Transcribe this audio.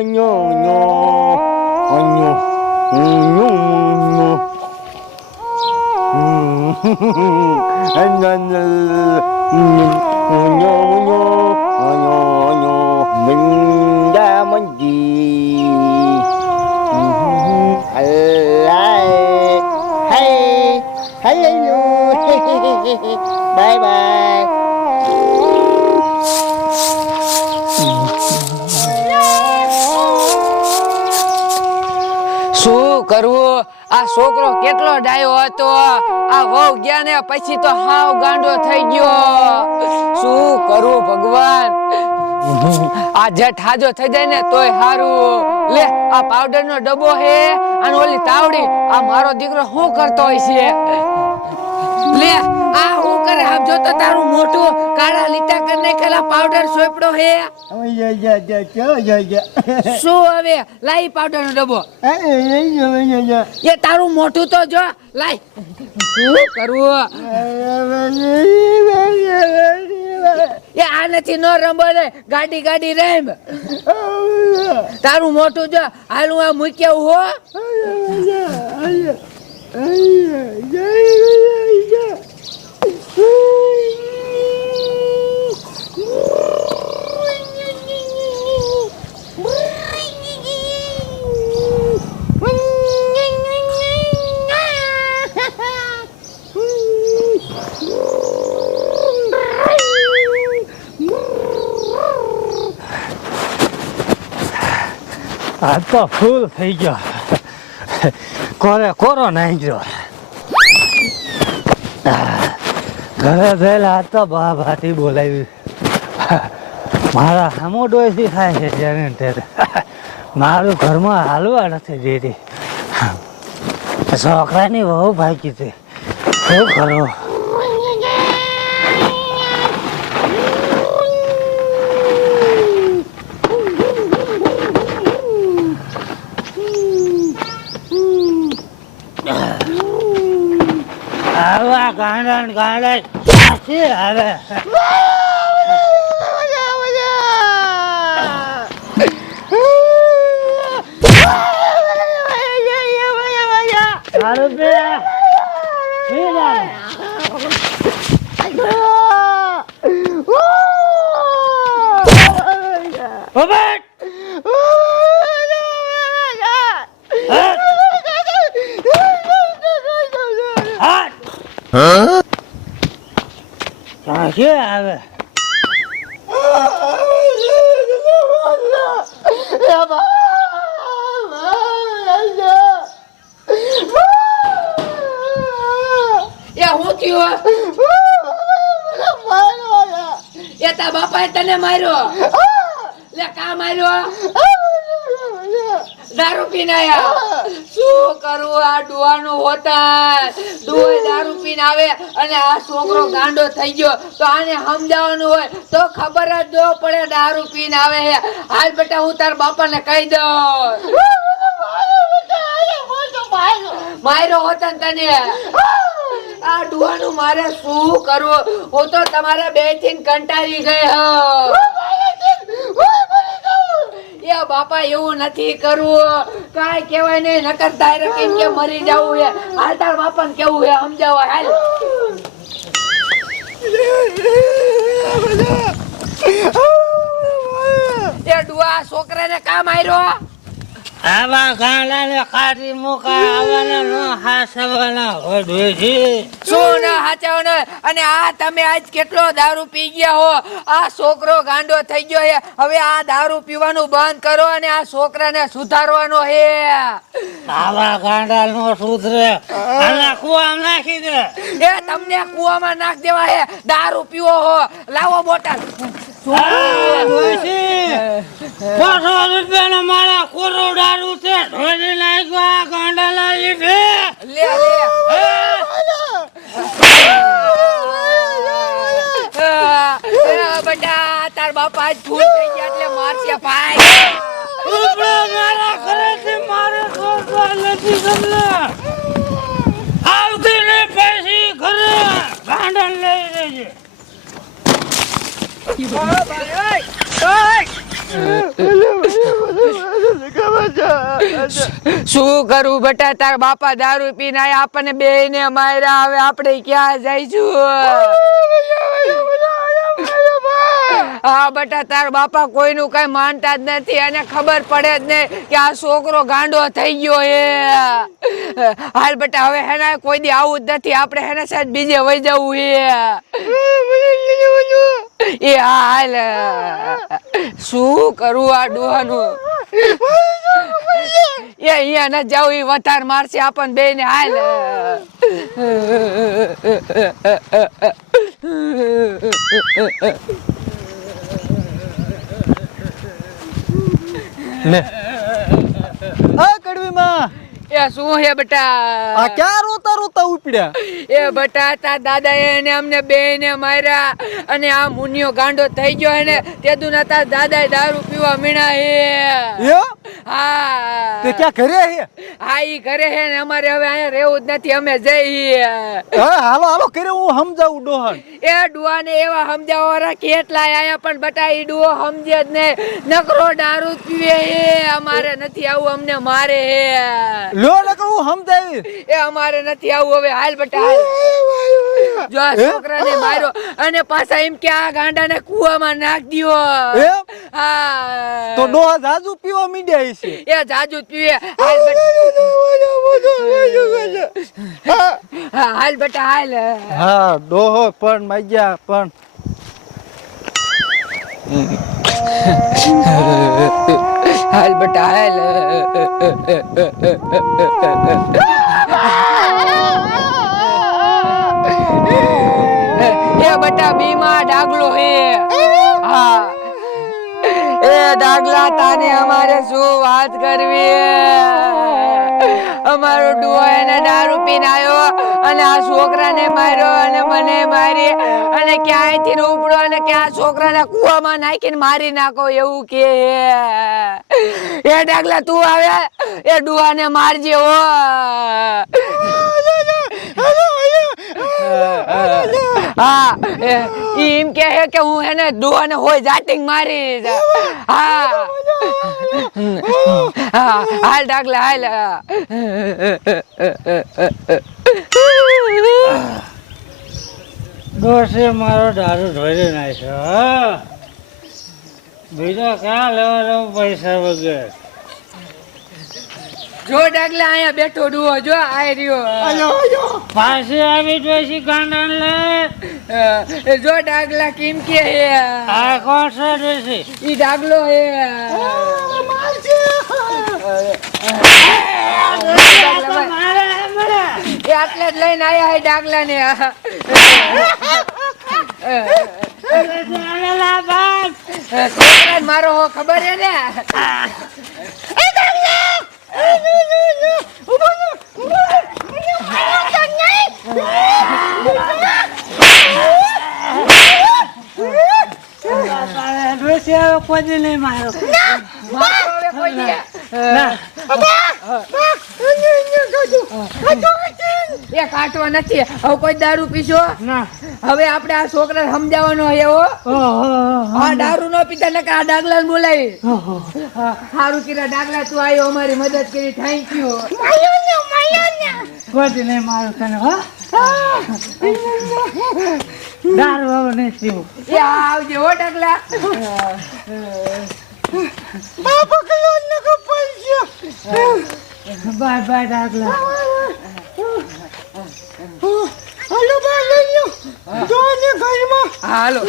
nhô nhô nhô nhô nhô anh anh nhô nhô nhô nhô mình đã mong gì? છોકરો કેટલો ડાયો હતો? આ વહુ ગયા ને પછી તો હાવ ગાંડો થઈ ગયો. શું કરું ભગવાન? આ જેઠ હાજો થઈ જાય ને તોય હારું. લે, આ પાવડર નો ડબ્બો હે અને ઓલી તાવડી. આ મારો દીકરો શું કરતો હોય છે? તો તારું મોટું કાળા લીટા કરી નાખેલા પાવડર સોપડો હે શું હવે લાઈ પાવડર નો ડબ્બો એ તારું મોટું તો જો લાઈ શું કરવું એ આ નથી રંબો રે ગાડી ગાડી રેમ તારું મોટું જો હાલું આ મૂક્યા હો આ તો ફૂલ થઈ ગયો કોરે કોરો નાઈ ગયો ઘરે થયેલા આ તો બા ભાટી બોલાવી મારા સામો ડોયથી થાય છે જ્યારે ત્યારે મારું ઘરમાં હાલવા નથી દેતી. છોકરાની બહુ ભાગી છે. શું કરો? ગાંડા ગાંડા આવે? ઉભટ! આવે એ થયું એ તા બાપાએ તને માર્યો. લે કા માર્યો? દારૂ પીને આયા. શું કરવું આ ડુવાનું હોતા ડુએ દારૂ પીને આવે અને આ છોકરો ગાંડો થઈ ગયો. તો આને સમજાવવાનું હોય તો ખબર જ જો પડે દારૂ પીને આવે હાલ બેટા હું તાર બાપાને કહી દઉં. માર્યો હોતા ને તને. આ ડુવાનું મારે શું કરવું? હું તો તમારા બેથી કંટાળી ગઈ હો. એ બાપા એવું નથી કરવું. કાઈ કહેવાય નહીં નકર તારે કેમ કે મરી જવું હે હાલ તાર બાપાને કેવું હે સમજાવો હાલ. એ ડુઆ છોકરાને કામ આવ્યો આવા ગાંડાને કાઢી મૂકા આવવાના નો હાસવાના હોય છે શું ના હાચાવ ને અને આ તમે આજ કેટલો દારૂ પી ગયા હો? આ છોકરો ગાંડો થઈ ગયો હવે આ દારૂ પીવાનું બંધ કરો અને આ છોકરાને સુધારવાનો હે. આવા ગાંડા નો સુધરે. અને કુવા નાખી દે. એ તમને કુવામાં નાખ દેવા હે. દારૂ પીવો હો. લાવો બોટલ. ડોશી, બસો. મારા કોરો દારૂ છે ઢોળી નાખ્યો આ ગાંડાના લીધે લે લે. બેટા તાર બાપા જ ભૂલ થઈ ગયા એટલે મારશે ભાઈ. ઉપડા મારા ઘરેથી મારે છોડવા નથી તમને. આવતી ને પૈસી ઘરે ગાંડા લઈ લેજે. ઓય ભાઈ ઓય ઓય. શું કરું બટા? તાર બાપા દારૂ પીને આયા આપણને બે ને માર્યા. હવે આપણે ક્યાં જઈશું? હા બટા તાર બાપા કોઈનું કઈ માનતા જ નથી. અને ખબર પડે જ નહીં કે આ છોકરો ગાંડો થઈ ગયો એ હાલ બટા હવે હેને કોઈ દી આવું જ નથી. આપણે હેને સાહેબ બીજે વહી જવું એ એ હાલ. શું કરું આ ડોહાનું? એ અહીંયા ન જાવ એ વધાર મારશે આપણ બે ને હાલ. લે. આ કડવી માં એ શું હે બેટા? આ ક્યાં રોતા રોતા ઉપડ્યા? એ બટા તા દાદા એને અમને બે ને માર્યા અને આ મુનિયો ગાંડો થઈ ગયો એને. ને તે દાદા દારૂ પીવા મીણા હે. એ હા. તે ક્યાં ઘરે હે? હા ઈ ઘરે હે ને અમારે હવે અહીંયા રહેવું જ નથી અમે જઈએ હવે હાલો હાલો કરે હું સમજાવું ડોહન? એ ડુઆ ને એવા સમજાવવા વાળા કેટલાય આયા પણ બટા ઈ ડુઓ સમજે જ ને નકરો દારૂ પીવે હે અમારે નથી આવું અમને મારે હે. લો નકરો હું સમજાવી એ અમારે નથી આવું હવે હાલ બટા જો આ હે? છોકરાને માર્યો અને પાછા એમ કે આ ગાંડાને કૂવામાં નાખ દ્યો? હા તો ડોહા જાજુ પીવા મીડ્યા છે એ જાજુ પીવે. હાલ બેટા હાલ બેટા હાલ. હા ડોહો પણ માગ્યા પણ. હાલ બેટા હાલ. એ બટા બીમા ડાગલો હે. હા. ડાગલા તાને અમારે શું વાત કરવી અમારો ડુઓ એને દારૂ પીને આવ્યો અને આ છોકરાને માર્યો અને મને મારી અને ક્યાંયથી ઉપડો અને કે આ છોકરાને કૂવામાં નાખીને મારી નાખો એવું કે એ ડાગલા, તું આવે? એ ડુઆને મારજે, હો. હા એમ કે હે કે હું એને ડુઆને હોય જાટિંગ મારી હા. હા હાલ ડાકલા હાલ. ડોસે મારો દારૂ ઢોળી નાખ્યો બીજો ક્યાં લેવા જાઉં પૈસા વગર? જો ડાગલા અહીંયા બેઠો ડુઓ જો આય રહ્યો. પાછી આવી ડોસી ગાંડા લે. જો ડાગલા કેમ કે હે? આ કોણ છે ડોસી ઈ ડાગલો હે. એ આટલે જ લઈને આયા હે ડાગલા ને મારો હો ખબર હે ને? કોઈ નહીં મારો. એ નથી. હવે કોઈ દારૂ પીશો? હવે આપણે આ છોકરા સમજાવવાનો હે હા દારૂ નો પીતા નકર આ ડાગલા ને બોલાવી સારું કીધા ડાગલા તું આવ્યો અમારી મદદ કરી થેન્ક યુ કોઈ નહીં મારું તને હા? દારૂ હવે નહીં પીવું. એ આવજે હો ડાગલા. Bye bye ડાગલા. હાલો.